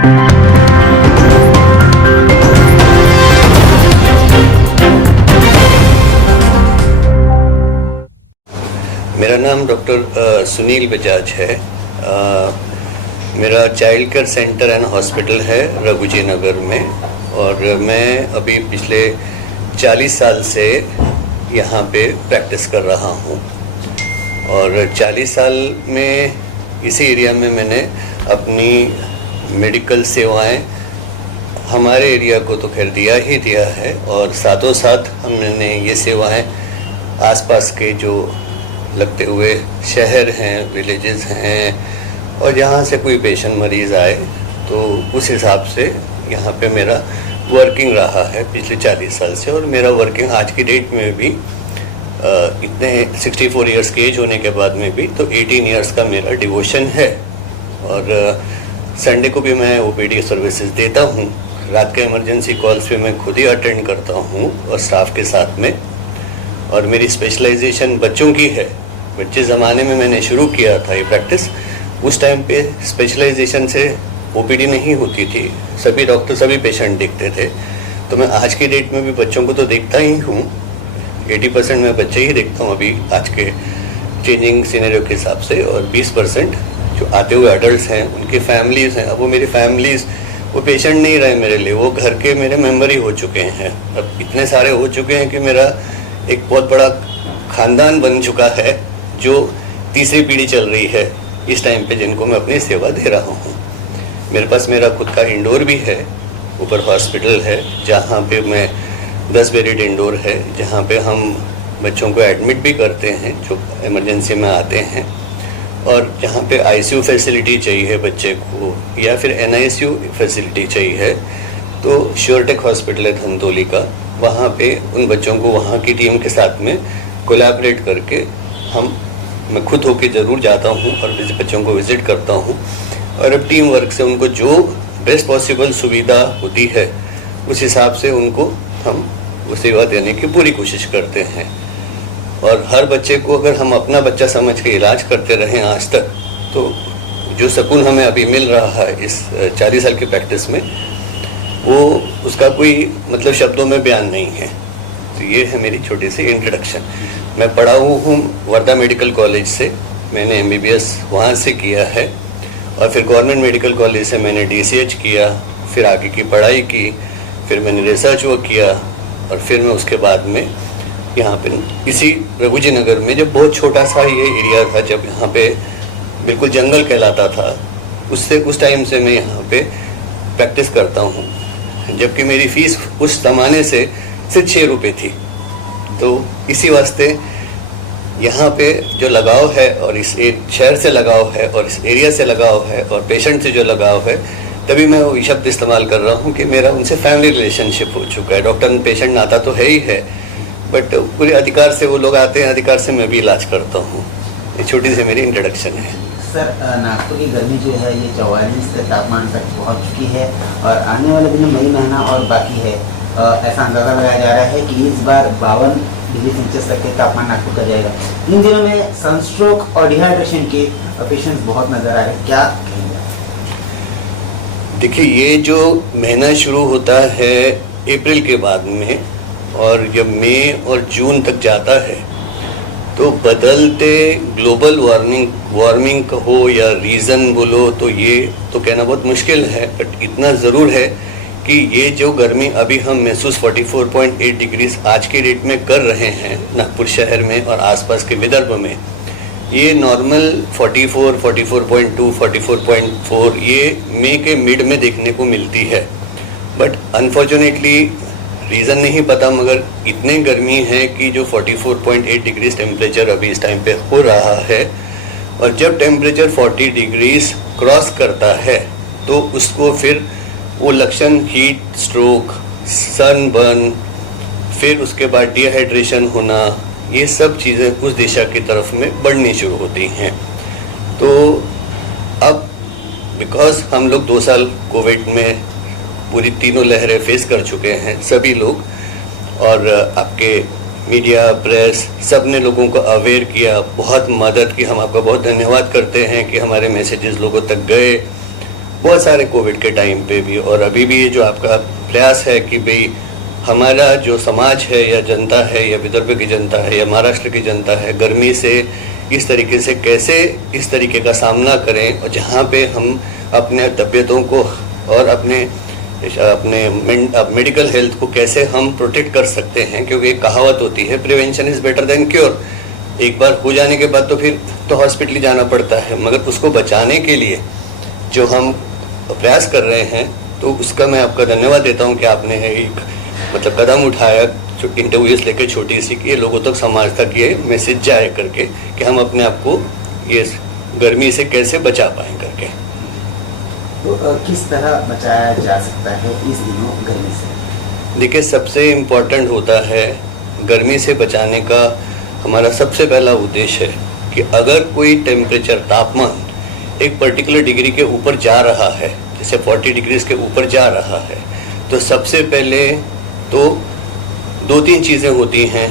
मेरा नाम डॉक्टर सुनील बजाज है। मेरा child care centre and hospital है रघुजी नगर में, और मैं अभी पिछले 40 साल से यहाँ पे प्रैक्टिस कर रहा हूँ। और 40 साल में इसी एरिया में मैंने अपनी मेडिकल सेवाएं हमारे एरिया को तो खैर दिया ही दिया है, और साथों साथ हमने ये सेवाएं आसपास के जो लगते हुए शहर हैं, विलेजेस हैं, और यहाँ से कोई पेशेंट मरीज़ आए तो उस हिसाब से यहाँ पे मेरा वर्किंग रहा है पिछले 40 साल से। और मेरा वर्किंग आज की डेट में भी इतने 64 इयर्स के एज होने के बाद में भी तो 18 इयर्स का मेरा डिवोशन है। और संडे को भी मैं ओपीडी सर्विसेज देता हूँ। रात के इमरजेंसी कॉल्स पे मैं खुद ही अटेंड करता हूँ और स्टाफ के साथ में। और मेरी स्पेशलाइजेशन बच्चों की है। बच्चे ज़माने में मैंने शुरू किया था ये प्रैक्टिस, उस टाइम पे स्पेशलाइजेशन से ओपीडी नहीं होती थी, सभी डॉक्टर सभी पेशेंट देखते थे। तो मैं आज की डेट में भी बच्चों को तो देखता ही हूँ, 80% मैं बच्चे ही देखता हूँ अभी आज के चेंजिंग सिनेरियो के हिसाब से। और 20% जो आते हुए एडल्ट हैं उनकी फैमिलीज़ हैं। अब वो मेरी फैमिलीज़ वो पेशेंट नहीं रहे मेरे लिए, वो घर के मेरे मेंबर ही हो चुके हैं। अब इतने सारे हो चुके हैं कि मेरा एक बहुत बड़ा ख़ानदान बन चुका है, जो तीसरी पीढ़ी चल रही है इस टाइम पे, जिनको मैं अपनी सेवा दे रहा हूँ। मेरे पास मेरा खुद का इंडोर भी है, ऊपर हॉस्पिटल है जहाँ पे मैं 10 बेडेड इंडोर है, जहाँ पे हम बच्चों को एडमिट भी करते हैं जो इमरजेंसी में आते हैं। और जहाँ पे आईसीयू फैसिलिटी चाहिए बच्चे को या फिर एनआईसीयू फैसिलिटी चाहिए तो श्योरटेक हॉस्पिटल है धंतोली का, वहाँ पे उन बच्चों को वहाँ की टीम के साथ में कोलैबोरेट करके मैं खुद होके ज़रूर जाता हूँ और बच्चों को विज़िट करता हूँ। और अब टीम वर्क से उनको जो बेस्ट पॉसिबल सुविधा होती है उस हिसाब से उनको हम वो सेवा देने की पूरी कोशिश करते हैं। और हर बच्चे को अगर हम अपना बच्चा समझ के इलाज करते रहें आज तक, तो जो सुकून हमें अभी मिल रहा है इस 40 साल की प्रैक्टिस में, वो उसका कोई मतलब शब्दों में बयान नहीं है। तो ये है मेरी छोटी सी इंट्रोडक्शन। मैं पढ़ा हूँ वर्धा मेडिकल कॉलेज से, मैंने एमबीबीएस वहाँ से किया है। और फिर गवर्नमेंट मेडिकल कॉलेज से मैंने डीसीएच किया, फिर आगे की पढ़ाई की, फिर मैंने रिसर्च वर्क किया। और फिर मैं उसके बाद में यहाँ पे इसी रघुजी नगर में, जब बहुत छोटा सा ये एरिया था, जब यहाँ पे बिल्कुल जंगल कहलाता था, उस टाइम से मैं यहाँ पे प्रैक्टिस करता हूँ। जबकि मेरी फ़ीस उस ज़माने से सिर्फ 6 रुपये थी। तो इसी वास्ते यहाँ पे जो लगाव है और इस शहर से लगाव है और इस एरिया से लगाव है और पेशेंट से जो लगाव है, तभी मैं वो शब्द इस्तेमाल कर रहा हूँ कि मेरा उनसे फैमिली रिलेशनशिप हो चुका है। डॉक्टर पेशेंट नाता तो है ही है, बट पूरे अधिकार से वो लोग आते हैं, अधिकार से मैं भी इलाज करता हूँ। ये छोटी सी मेरी इंट्रोडक्शन है। सर, नागपुर की गर्मी जो है ये 44 तापमान तक पहुँच चुकी है और आने वाले दिनों मई महीना और बाकी है। ऐसा अंदाज़ा लगाया जा रहा है कि इस बार 52 डिग्री सेल्सियस तक के तापमान नागपुर का जाएगा। इन दिनों में सनस्ट्रोक और डिहाइड्रेशन के पेशेंट्स बहुत नज़र आ रहे हैं, क्या कहेंगे? देखिए, ये जो महीना शुरू होता है अप्रैल के बाद में और जब मई और जून तक जाता है, तो बदलते ग्लोबल वार्मिंग का हो या रीज़न बोलो तो ये तो कहना बहुत मुश्किल है। बट इतना ज़रूर है कि ये जो गर्मी अभी हम महसूस 44.8 डिग्री आज के डेट में कर रहे हैं नागपुर शहर में और आसपास के विदर्भ में, ये नॉर्मल 44, 44.2, 44.4 ये मई के मिड में देखने को मिलती है। बट अनफॉर्चुनेटली रीज़न नहीं पता, मगर इतनी गर्मी है कि जो 44.8 डिग्रीज टेम्परेचर अभी इस टाइम पे हो रहा है, और जब टेम्परेचर 40 डिग्रीज क्रॉस करता है तो उसको फिर वो लक्षण हीट स्ट्रोक, सनबर्न, फिर उसके बाद डिहाइड्रेशन होना, ये सब चीज़ें उस दिशा की तरफ में बढ़नी शुरू होती हैं। तो अब बिकॉज हम लोग 2 साल कोविड में पूरी तीनों लहरें फेस कर चुके हैं सभी लोग, और आपके मीडिया, प्रेस, सब ने लोगों को अवेयर किया, बहुत मदद की। हम आपका बहुत धन्यवाद करते हैं कि हमारे मैसेजेस लोगों तक गए बहुत सारे कोविड के टाइम पे भी और अभी भी ये जो आपका प्रयास है कि भाई हमारा जो समाज है या जनता है या विदर्भ की जनता है या महाराष्ट्र की जनता है गर्मी से इस तरीके से कैसे इस तरीके का सामना करें, और जहाँ पे हम अपने तबीयतों को और अपने मेडिकल हेल्थ को कैसे हम प्रोटेक्ट कर सकते हैं। क्योंकि एक कहावत होती है, prevention is better than cure. एक बार हो जाने के बाद तो फिर तो हॉस्पिटल जाना पड़ता है, मगर उसको बचाने के लिए जो हम प्रयास कर रहे हैं तो उसका मैं आपका धन्यवाद देता हूं कि आपने एक कदम उठाया, इंटरव्यूज लेके छोटी सी, कि लोगों तक समाज तक ये मैसेज जाए करके कि हम अपने आप को ये गर्मी से कैसे बचा पाएँ करके। तो किस तरह बचाया जा सकता है इस दिनों गर्मी से? देखिए, सबसे इम्पोर्टेंट होता है गर्मी से बचाने का हमारा सबसे पहला उद्देश्य है कि अगर कोई टेम्परेचर तापमान एक पर्टिकुलर डिग्री के ऊपर जा रहा है, जैसे 40 डिग्रीज के ऊपर जा रहा है, तो सबसे पहले तो 2-3 चीज़ें होती हैं।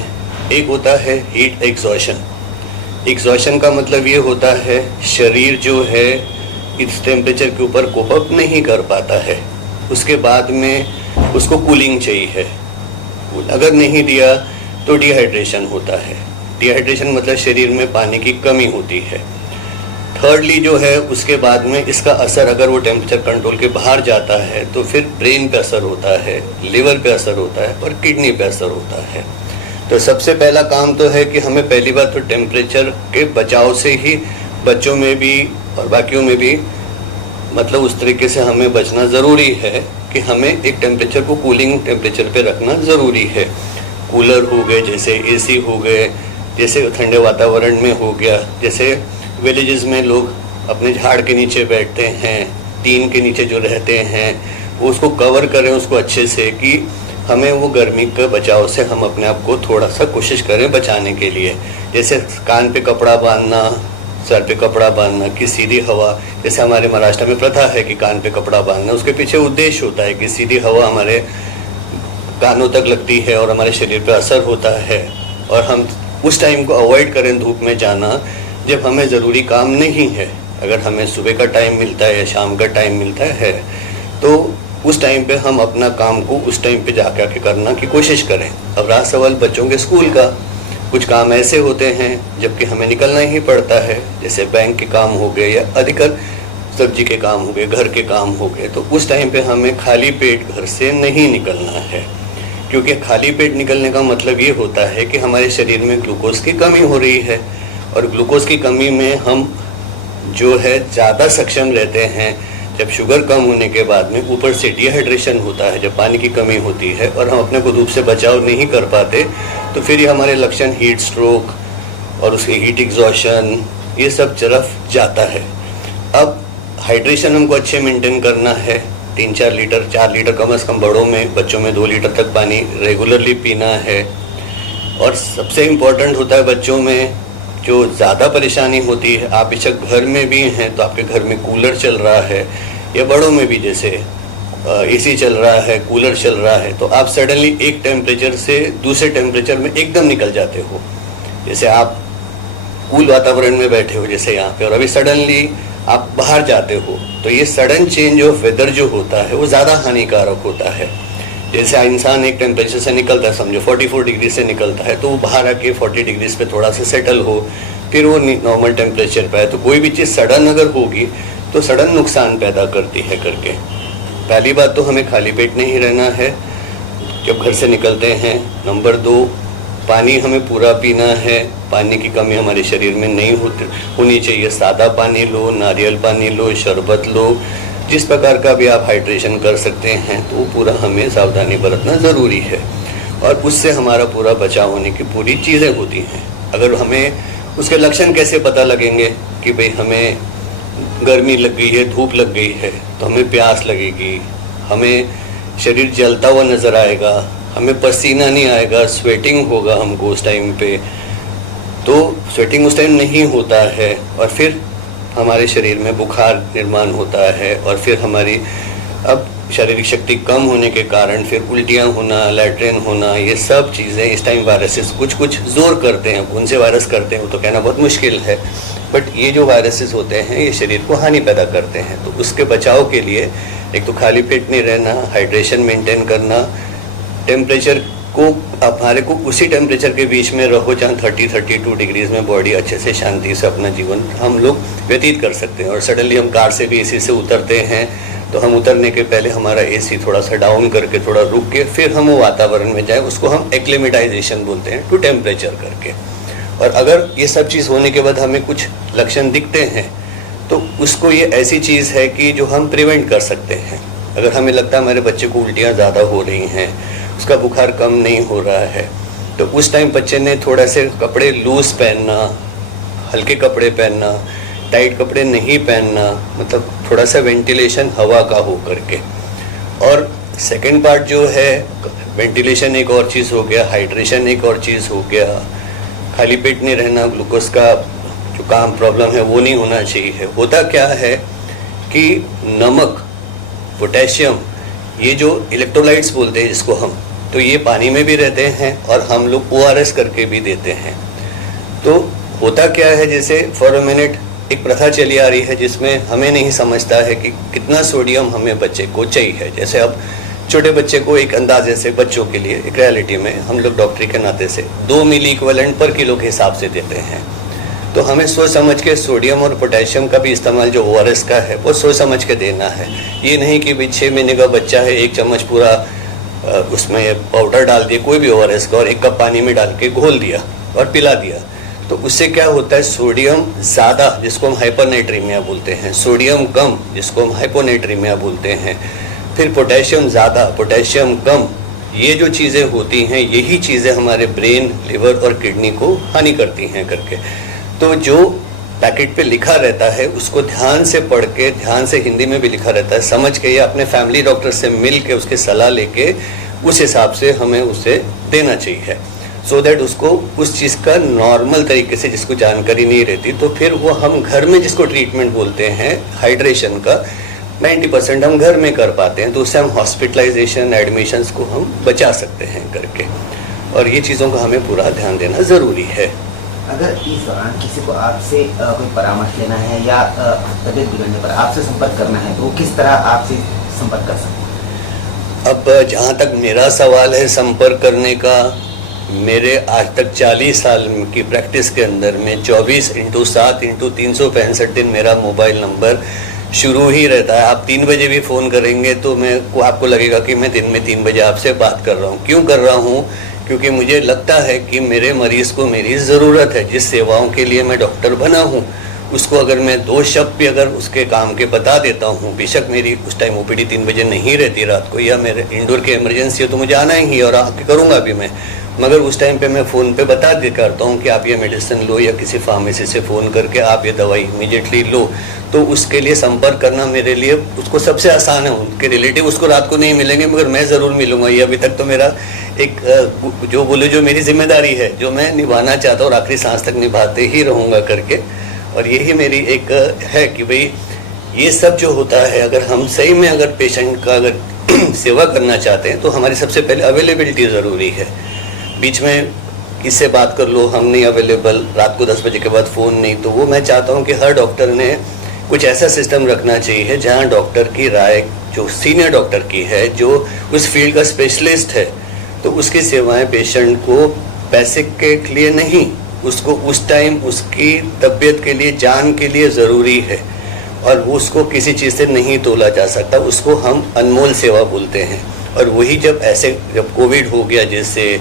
एक होता है हीट एग्जॉशन। एग्जॉशन का मतलब ये होता है शरीर जो है इस टेम्परेचर के ऊपर कोप अप नहीं कर पाता है, उसके बाद में उसको कूलिंग चाहिए है। अगर नहीं दिया तो डिहाइड्रेशन होता है। डिहाइड्रेशन मतलब शरीर में पानी की कमी होती है। थर्डली जो है उसके बाद में इसका असर, अगर वो टेम्परेचर कंट्रोल के बाहर जाता है तो फिर ब्रेन पे असर होता है, लिवर पे असर होता है और किडनी पे असर होता है। तो सबसे पहला काम तो है कि हमें पहली बात तो टेम्परेचर के बचाव से ही बच्चों में भी और बाकियों में भी उस तरीके से हमें बचना ज़रूरी है कि हमें एक टेम्परेचर को कूलिंग टेम्परेचर पे रखना ज़रूरी है। कूलर हो गए, जैसे एसी हो गए, जैसे ठंडे वातावरण में हो गया, जैसे विलेजेस में लोग अपने झाड़ के नीचे बैठते हैं, टीन के नीचे जो रहते हैं, वो उसको कवर करें उसको अच्छे से, कि हमें वो गर्मी के बचाव से हम अपने आप को थोड़ा सा कोशिश करें बचाने के लिए। जैसे कान पे कपड़ा बांधना, सर पे कपड़ा बांधना कि सीधी हवा, जैसे हमारे महाराष्ट्र में प्रथा है कि कान पे कपड़ा बांधना, उसके पीछे उद्देश्य होता है कि सीधी हवा हमारे कानों तक लगती है और हमारे शरीर पे असर होता है, और हम उस टाइम को अवॉइड करें धूप में जाना जब हमें ज़रूरी काम नहीं है। अगर हमें सुबह का टाइम मिलता है या शाम का टाइम मिलता है तो उस टाइम पे हम अपना काम को उस टाइम पे जाकर के करना की कोशिश करें। अब रहा सवाल बच्चों के स्कूल का, कुछ काम ऐसे होते हैं जबकि हमें निकलना ही पड़ता है, जैसे बैंक के काम हो गए या अधिकतर सब्जी के काम हो गए, घर के काम हो गए, तो उस टाइम पे हमें खाली पेट घर से नहीं निकलना है। क्योंकि खाली पेट निकलने का मतलब ये होता है कि हमारे शरीर में ग्लूकोज की कमी हो रही है, और ग्लूकोज की कमी में हम जो है ज़्यादा सक्षम रहते हैं जब शुगर कम होने के बाद में। ऊपर से डिहाइड्रेशन होता है जब पानी की कमी होती है, और हम अपने को धूप से बचाव नहीं कर पाते, तो फिर ये हमारे लक्षण हीट स्ट्रोक और उसके हीट एग्जॉशन ये सब तरफ जाता है। अब हाइड्रेशन हमको अच्छे मेंटेन करना है, 3-4 लीटर 4 लीटर कम से कम, बड़ों में, बच्चों में 2 लीटर तक पानी रेगुलरली पीना है। और सबसे इम्पोर्टेंट होता है बच्चों में जो ज़्यादा परेशानी होती है, आप बेशक घर में भी हैं तो आपके घर में कूलर चल रहा है, या बड़ों में भी जैसे एसी चल रहा है, कूलर चल रहा है, तो आप सडनली एक टेम्परेचर से दूसरे टेम्परेचर में एकदम निकल जाते हो। जैसे आप कूल वातावरण में बैठे हो जैसे यहाँ पे, और अभी सडनली आप बाहर जाते हो, तो ये सडन चेंज ऑफ वेदर जो होता है वो ज़्यादा हानिकारक होता है। जैसे इंसान एक टेम्परेचर से निकलता है, समझो 44 डिग्री से निकलता है, तो वो बाहर आके 40 डिग्रीज पे थोड़ा सा सेटल हो, फिर वो नॉर्मल टेम्परेचर पे है। तो कोई भी चीज़ सडन अगर होगी तो सडन नुकसान पैदा करती है करके। पहली बात तो हमें खाली पेट नहीं रहना है जब घर से निकलते हैं। नंबर 2, पानी हमें पूरा पीना है, पानी की कमी हमारे शरीर में नहीं होनी चाहिए। सादा पानी लो, नारियल पानी लो, शरबत लो, जिस प्रकार का भी आप हाइड्रेशन कर सकते हैं, तो वो पूरा हमें सावधानी बरतना ज़रूरी है, और उससे हमारा पूरा बचाव होने की पूरी चीज़ें होती हैं। अगर हमें उसके लक्षण कैसे पता लगेंगे कि भाई हमें गर्मी लग गई है, धूप लग गई है, तो हमें प्यास लगेगी, हमें शरीर जलता हुआ नज़र आएगा, हमें पसीना नहीं आएगा, स्वेटिंग होगा हमको उस टाइम पे, तो स्वेटिंग उस टाइम नहीं होता है, और फिर हमारे शरीर में बुखार निर्माण होता है, और फिर हमारी अब शारीरिक शक्ति कम होने के कारण फिर उल्टियाँ होना, लैट्रिन होना, ये सब चीज़ें इस टाइम वायरसेस कुछ जोर करते हैं। कौन से वायरस करते हैं वो तो कहना बहुत मुश्किल है, बट ये जो वायरसेस होते हैं ये शरीर को हानि पैदा करते हैं। तो उसके बचाव के लिए एक तो खाली पेट नहीं रहना, हाइड्रेशन मेंटेन करना, टेम्परेचर को हमारे को उसी टेम्परेचर के बीच में रहो जहाँ 30-32 डिग्रीज में बॉडी अच्छे से शांति से अपना जीवन हम लोग व्यतीत कर सकते हैं। और सडनली हम कार से भी एसी से उतरते हैं तो हम उतरने के पहले हमारा एसी थोड़ा सा डाउन करके थोड़ा रुक के फिर हम वो वातावरण में जाए, उसको हम एक्लेमेटाइजेशन बोलते हैं, टू टेम्परेचर करके। और अगर ये सब चीज़ होने के बाद हमें कुछ लक्षण दिखते हैं तो उसको ये ऐसी चीज़ है कि जो हम प्रिवेंट कर सकते हैं। अगर हमें लगता है हमारे बच्चे को उल्टियाँ ज़्यादा हो रही हैं, उसका बुखार कम नहीं हो रहा है, तो उस टाइम बच्चे ने थोड़ा से कपड़े लूज पहनना, हल्के कपड़े पहनना, टाइट कपड़े नहीं पहनना, मतलब थोड़ा सा वेंटिलेशन हवा का हो करके। और सेकंड पार्ट जो है, वेंटिलेशन एक और चीज़ हो गया, हाइड्रेशन एक और चीज़ हो गया, खाली पेट नहीं रहना, ग्लूकोज का जो काम प्रॉब्लम है वो नहीं होना चाहिए। होता क्या है कि नमक, पोटेशियम, ये जो इलेक्ट्रोलाइट्स बोलते हैं जिसको हम, तो ये पानी में भी रहते हैं और हम लोग ORS करके भी देते हैं। तो होता क्या है, जैसे फॉर अ मिनट एक प्रथा चली आ रही है जिसमें हमें नहीं समझता है कि कितना सोडियम हमें बच्चे को चाहिए। जैसे अब छोटे बच्चे को एक अंदाजे से, बच्चों के लिए एक रियलिटी में हम लोग डॉक्टरी के नाते से 2 मिली इक्विवेलेंट पर किलो के हिसाब से देते हैं। तो हमें सोच समझ के सोडियम और पोटेशियम का भी इस्तेमाल जो ORS का है वो सोच समझ के देना है। ये नहीं कि भाई 6 महीने का बच्चा है, 1 चम्मच पूरा उसमें पाउडर डाल दिया कोई भी ORS का और 1 कप पानी में डाल के घोल दिया और पिला दिया। तो उससे क्या होता है, सोडियम ज़्यादा जिसको हम हाइपरनाइट्रीमिया बोलते हैं, सोडियम कम जिसको हम हाइपोनाइट्रीमिया बोलते हैं, फिर पोटेशियम ज़्यादा, पोटेशियम कम, ये जो चीज़ें होती हैं यही चीज़ें हमारे ब्रेन, लिवर और किडनी को हानि करती हैं करके। तो जो पैकेट पे लिखा रहता है उसको ध्यान से पढ़ के, ध्यान से हिंदी में भी लिखा रहता है, समझ के या अपने फैमिली डॉक्टर से मिल के उसके सलाह लेके उस हिसाब से हमें उसे देना चाहिए, सो दैट उसको उस चीज़ का नॉर्मल तरीके से, जिसको जानकारी नहीं रहती तो फिर वो हम घर में जिसको ट्रीटमेंट बोलते हैं हाइड्रेशन का, 90% हम घर में कर पाते हैं। तो उससे हम हॉस्पिटलाइजेशन, एडमिशन्स को हम बचा सकते हैं करके। और ये चीज़ों का हमें पूरा ध्यान देना ज़रूरी है। अगर इस दौरान किसी को आपसे कोई परामर्श लेना है या तबीयत बिगड़ने पर आपसे संपर्क करना है तो वो किस तरह आपसे संपर्क कर सकते हैं? अब जहाँ तक मेरा सवाल है संपर्क करने का, मेरे आज तक 40 साल की प्रैक्टिस के अंदर में 24/7/365 दिन मेरा मोबाइल नंबर शुरू ही रहता है। आप 3 बजे भी फ़ोन करेंगे तो आपको लगेगा कि मैं दिन में 3 बजे आपसे बात कर रहा हूँ। क्यों कर रहा हूँ? क्योंकि मुझे लगता है कि मेरे मरीज़ को मेरी ज़रूरत है। जिस सेवाओं के लिए मैं डॉक्टर बना हूँ उसको अगर मैं 2 शब्द भी अगर उसके काम के बता देता हूँ, बेशक मेरी उस टाइम OPD 3 बजे नहीं रहती रात को, या मेरे इंडोर की इमरजेंसी है तो मुझे आना ही और आके करूँगा भी मैं, मगर उस टाइम पे मैं फ़ोन पे बता दे करता हूँ कि आप ये मेडिसिन लो, या किसी फार्मेसी से फ़ोन करके आप ये दवाई इमीडिएटली लो। तो उसके लिए संपर्क करना मेरे लिए उसको सबसे आसान है। उनके रिलेटिव उसको रात को नहीं मिलेंगे मगर मैं ज़रूर मिलूँगा। ये अभी तक तो मेरा एक जो मेरी जिम्मेदारी है, जो मैं निभाना चाहता हूँ और आखिरी सांस तक निभाते ही रहूँगा करके। और यही मेरी एक है कि भाई ये सब जो होता है, अगर हम सही में अगर पेशेंट का अगर सेवा करना चाहते हैं तो हमारी सबसे पहले अवेलेबिलिटी ज़रूरी है। बीच में किससे बात कर लो, हम नहीं अवेलेबल, रात को 10 बजे के बाद फ़ोन नहीं, तो वो मैं चाहता हूँ कि हर डॉक्टर ने कुछ ऐसा सिस्टम रखना चाहिए जहाँ डॉक्टर की राय जो सीनियर डॉक्टर की है, जो उस फील्ड का स्पेशलिस्ट है, तो उसकी सेवाएं पेशेंट को पैसे के लिए नहीं, उसको उस टाइम उसकी तबीयत के लिए, जान के लिए ज़रूरी है और वो उसको किसी चीज़ से नहीं तोला जा सकता। उसको हम अनमोल सेवा बोलते हैं। और वही जब कोविड हो गया, जैसे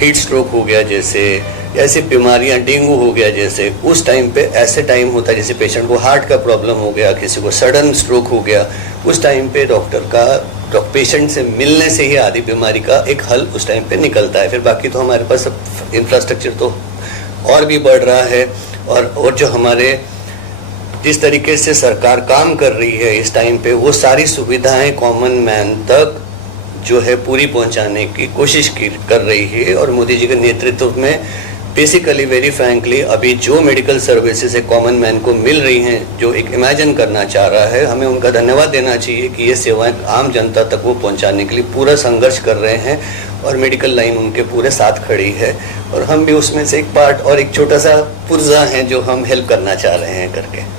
हीट स्ट्रोक हो गया, जैसे ऐसी बीमारियां, डेंगू हो गया, जैसे उस टाइम पे ऐसे टाइम होता है जैसे पेशेंट को हार्ट का प्रॉब्लम हो गया, किसी को सडन स्ट्रोक हो गया, उस टाइम पे पेशेंट से मिलने से ही आधी बीमारी का एक हल उस टाइम पे निकलता है। फिर बाकी तो हमारे पास इंफ्रास्ट्रक्चर तो और भी बढ़ रहा है और जो हमारे जिस तरीके से सरकार काम कर रही है इस टाइम पे, वो सारी सुविधाएं कॉमन मैन तक जो है पूरी पहुंचाने की कोशिश कर रही है। और मोदी जी के नेतृत्व में बेसिकली वेरी फ्रैंकली अभी जो मेडिकल सर्विसेज एक कॉमन मैन को मिल रही हैं, जो एक इमेजिन करना चाह रहा है, हमें उनका धन्यवाद देना चाहिए कि ये सेवाएं आम जनता तक वो पहुंचाने के लिए पूरा संघर्ष कर रहे हैं और मेडिकल लाइन उनके पूरे साथ खड़ी है और हम भी उसमें से एक पार्ट और एक छोटा सा पुर्जा हैं जो हम हेल्प करना चाह रहे हैं करके।